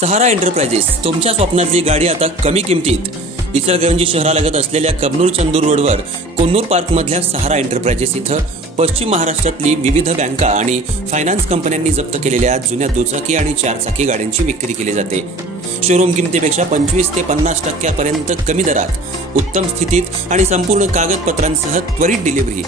सहारा enterprises, तुमच्या स्वप्नातली गाडी आता कमी किमतीत. इचलकरंजी शहरालगत असलेल्या कबनूर चंदूर रोडवर कोन्नूर पार्क मधल्या सहारा एंटरप्राइजेस इथं पश्चिम महाराष्ट्रातली विविध बँका आणि फायनान्स कंपन्यांनी जप्त केलेल्या जुन्या दुचाकी आणि चारचाकी गाड्यांची विक्री केली जाते. शोरूम किमतीपेक्षा 25 ते 50% पर्यंत कमी दरात, उत्तम स्थितीत आणि संपूर्ण कागदपत्रांसह त्वरित डिलिव्हरी.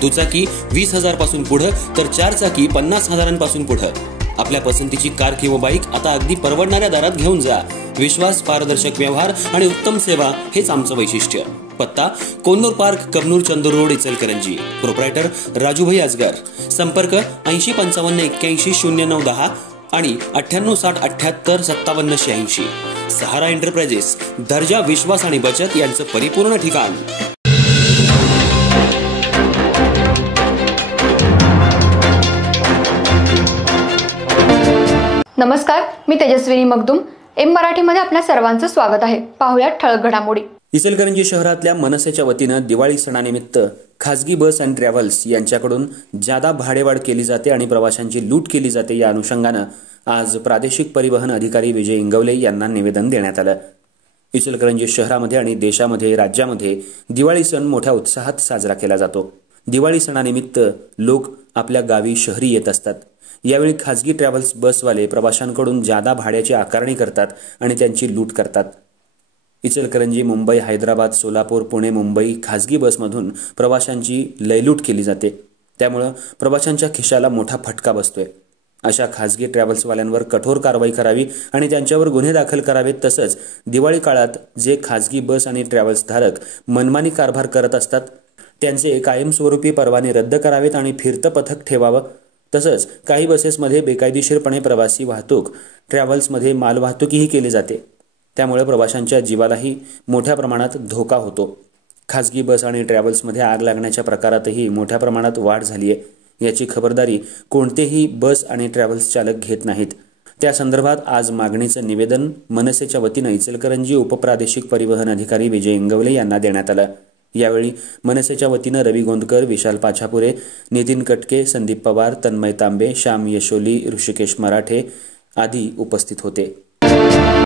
दुचाकी 20,000 पासून पुढे तर चारचाकी 50,000 पासून पुढे. आपल्या पसंतीची कार किंवा बाईक आता अगदी परवडणाऱ्या दरात घेऊन जा. विश्वास, पारदर्शक व्यवहार आणि उत्तम सेवा हेच आमचं वैशिष्ट्य. पत्ता Konnur park, Kabnur Chandur road, Ichalkaranji. Proprietor Rajubhai Ajgar. संपर्क 8055810910 आणि 9860785786. सहारा एंटरप्राइजेस, दर्जा, विश्वास आणि बचत यांचं परिपूर्ण ठिकाण. नमस्कार, मी तेजस्विनी मगदूम. एम मराठीमध्ये आपल्या सर्वांचं स्वागत आहे. पाहूया ठळक घडामोडी. इचलकरंजी शहरातल्या मनसेच्या वतीनं दिवाळी सणानिमित्त खासगी बस आणि ट्रॅव्हल्स यांच्याकडून जादा भाडेवाढ केली जाते आणि प्रवाशांची लूट केली जाते. या अनुषंगानं आज प्रादेशिक परिवहन अधिकारी विजय इंगवले यांना निवेदन देण्यात आलं. इचलकरंजी शहरामध्ये आणि देशामध्ये, राज्यामध्ये दिवाळी सण मोठ्या उत्साहात साजरा केला जातो. दिवाळी सणानिमित्त लोक आपल्या गावी शहरी येत असतात. यावेळी खासगी ट्रॅव्हल्स बसवाले प्रवाशांकडून जादा भाड्याची आकारणी करतात आणि त्यांची लूट करतात. इचलकरंजी, मुंबई, हैदराबाद, सोलापूर, पुणे, मुंबई खासगी बसमधून प्रवाशांची लयलूट केली जाते. त्यामुळे प्रवाशांच्या खिशाला मोठा फटका बसतोय. अशा खासगी ट्रॅव्हल्सवाल्यांवर कठोर कारवाई करावी आणि त्यांच्यावर गुन्हे दाखल करावेत. तसंच दिवाळी काळात जे खासगी बस आणि ट्रॅव्हल्स धारक मनमानी कारभार करत असतात त्यांचे कायमस्वरूपी परवाने रद्द करावेत आणि फिरतं पथक ठेवावं. तसंच काही बसेसमध्ये बेकायदेशीरपणे प्रवासी वाहतूक, ट्रॅव्हल्समध्ये मालवाहतूकही केली जाते. त्यामुळे प्रवाशांच्या जीवालाही मोठ्या प्रमाणात धोका होतो. खासगी बस आणि ट्रॅव्हल्समध्ये आग लागण्याच्या प्रकारातही मोठ्या प्रमाणात वाढ झाली आहे. याची खबरदारी कोणतेही बस आणि ट्रॅव्हल्स चालक घेत नाहीत. त्या संदर्भात आज मागणीचं निवेदन मनसेच्या वतीनं इचलकरंजी उपप्रादेशिक परिवहन अधिकारी विजय इंगवले यांना देण्यात आलं. यावेळी मनसेच्या वतीनं रवी गोंदकर, विशाल पाछापुरे, नितीन कटके, संदीप पवार, तन्मय तांबे, श्याम यशोली, ऋषिकेश मराठे आदी उपस्थित होते.